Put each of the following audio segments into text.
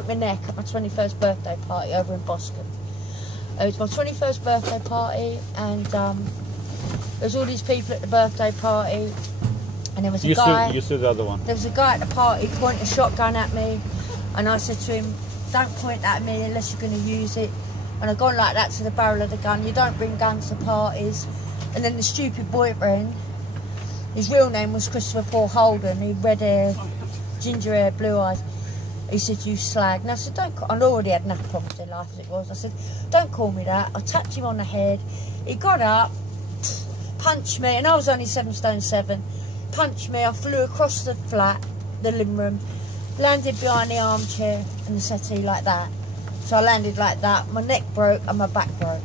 broke my neck at my 21st birthday party over in Boston. It was my 21st birthday party, and there was all these people at the birthday party, and there was a guy. You stood the other one. There was a guy at the party pointing a shotgun at me, and I said to him, "Don't point that at me unless you're going to use it." And I've gone like that to the barrel of the gun. You don't bring guns to parties. And then the stupid boyfriend, his real name was Christopher Paul Holden. He had red hair, ginger hair, blue eyes. He said, "You slag." And I said, "Don't." I'd already had enough problems in life as it was. I said, "Don't call me that." I tapped him on the head. He got up, punched me, and I was only 7'7". Punched me. I flew across the flat, the living room, landed behind the armchair and the settee like that. So I landed like that. My neck broke and my back broke.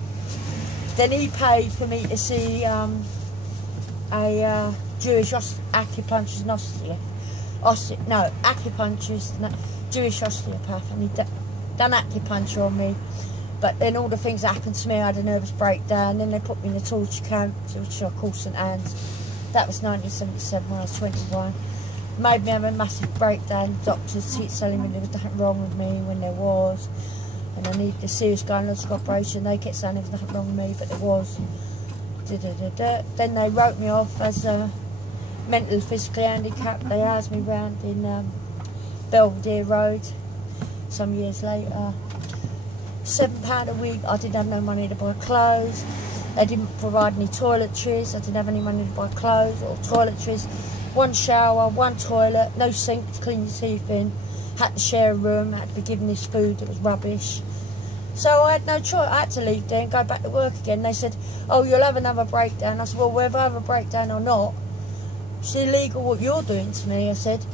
Then he paid for me to see a Jewish acupuncturist, Jewish osteopath, and he done acupuncture on me. But then all the things that happened to me, I had a nervous breakdown. Then they put me in a torture camp, which I call St Anne's. That was 1977 when I was 21. Made me have a massive breakdown. Doctors keep telling me there was nothing wrong with me when there was. And I needed a serious gynecological operation. They kept saying there was nothing wrong with me, but there was. Then they wrote me off as mentally, physically handicapped. They housed me round in Belvedere Road some years later. £7 a week. I didn't have no money to buy clothes. They didn't provide any toiletries. I didn't have any money to buy clothes or toiletries. One shower, one toilet, no sink to clean your teeth in. Had to share a room, had to be given this food that was rubbish. So I had no choice. I had to leave there and go back to work again. They said, "Oh, you'll have another breakdown." I said, "Well, whether I have a breakdown or not, it's illegal what you're doing to me." I said,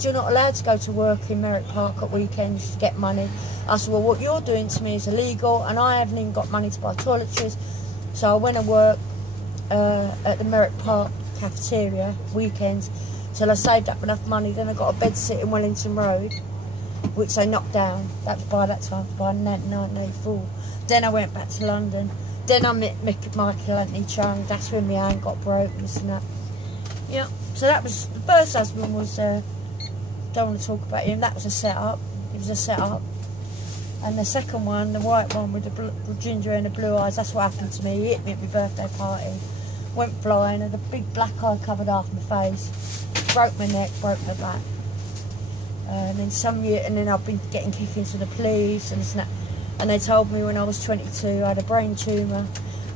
"You're not allowed to go to work in Merrick Park at weekends to get money." I said, "Well, what you're doing to me is illegal, and I haven't even got money to buy toiletries." So I went and worked at the Merrick Park cafeteria weekends till I saved up enough money. Then I got a bed sit in Wellington Road, which they knocked down. That was by that time, by 1984. Then I went back to London. Then I met Michael Anthony Chung. That's when my hand got broken, this and that. Yeah. So that was, the first husband was, don't want to talk about him. That was a setup. It was a setup. And the second one, the white one with the ginger and the blue eyes, that's what happened to me. He hit me at my birthday party. Went flying, had a big black eye covered half my face. Broke my neck, broke my back. And then I've been getting kicked into the police and this and that. And they told me when I was 22 I had a brain tumour,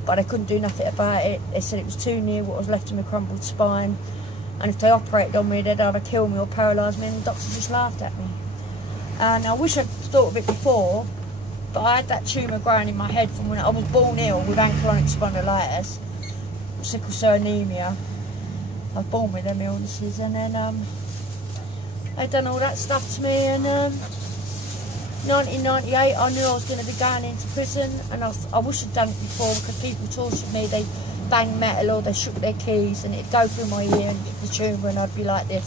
but they couldn't do nothing about it. They said it was too near what was left of my crumbled spine, and if they operated on me they'd either kill me or paralyse me, and the doctors just laughed at me. And I wish I'd thought of it before, but I had that tumour growing in my head from when I was born ill with ankylonic spondylitis, sickle cell anemia. I was born with them illnesses, and then they'd done all that stuff to me, and 1998 I knew I was going to be going into prison, and I wish I'd done it before, because people tortured me. They banged metal or they shook their keys and it'd go through my ear and hit the tumour, and I'd be like this.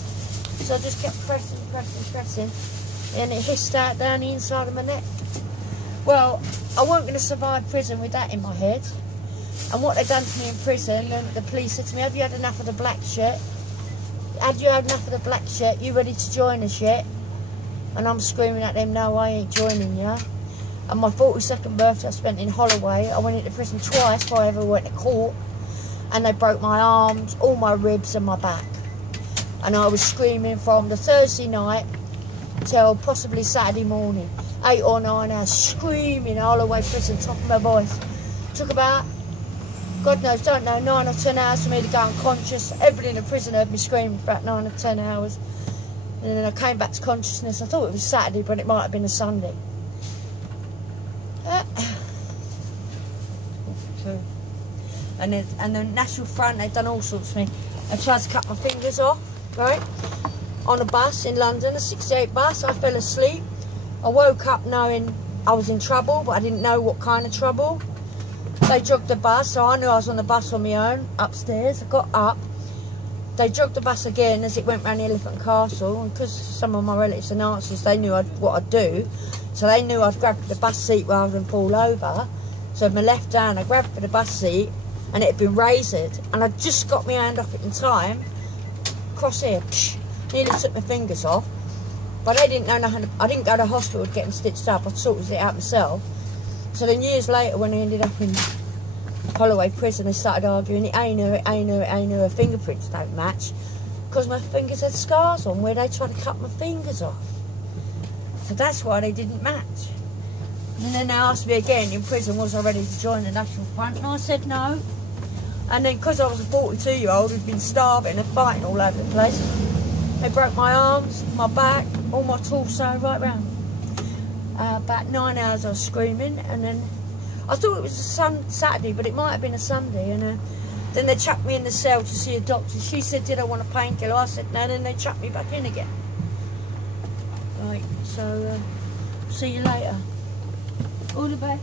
So I just kept pressing, and it hissed out down the inside of my neck. Well, I wasn't going to survive prison with that in my head. And what they done to me in prison, the police said to me, "Have you had enough of the black shit? Had you had enough of the black shit? You ready to join us yet?" And I'm screaming at them, "No, I ain't joining you." And my 42nd birthday I spent in Holloway. I went into prison twice before I ever went to court. And they broke my arms, all my ribs and my back. And I was screaming from the Thursday night till possibly Saturday morning. 8 or 9 hours screaming Holloway prison, top of my voice. Took about, God knows, don't know, 9 or 10 hours for me to go unconscious. Everybody in the prison heard me screaming for about 9 or 10 hours. And then I came back to consciousness. I thought it was Saturday, but it might have been a Sunday. And the National Front, they've done all sorts to me. They tried to cut my fingers off, right? On a bus in London, a 68 bus. I fell asleep. I woke up knowing I was in trouble, but I didn't know what kind of trouble. They jogged the bus, so I knew I was on the bus on my own, upstairs. I got up. They jogged the bus again as it went round the Elephant Castle, and because some of my relatives are Nazis, they knew what I'd do. So they knew I'd grab the bus seat rather than fall over. So with my left hand, I grabbed for the bus seat, and it had been razored, and I just got my hand off it in time. Cross here, nearly took my fingers off. But they didn't know nothing. I didn't go to hospital to get them stitched up. I sorted it out myself. So then years later, when I ended up in Holloway prison, they started arguing, it ain't her fingerprints don't match. Because my fingers had scars on where they tried to cut my fingers off. So that's why they didn't match. And then they asked me again in prison, was I ready to join the National Front? And I said no. And then because I was a 42-year-old who'd been starving and fighting all over the place, they broke my arms, my back, all my torso, right round. About 9 hours I was screaming, and then I thought it was a Saturday, but it might have been a Sunday. And then they chucked me in the cell to see a doctor. She said, did I want a painkiller? I said no, then they chucked me back in again. Right, so see you later. All the best.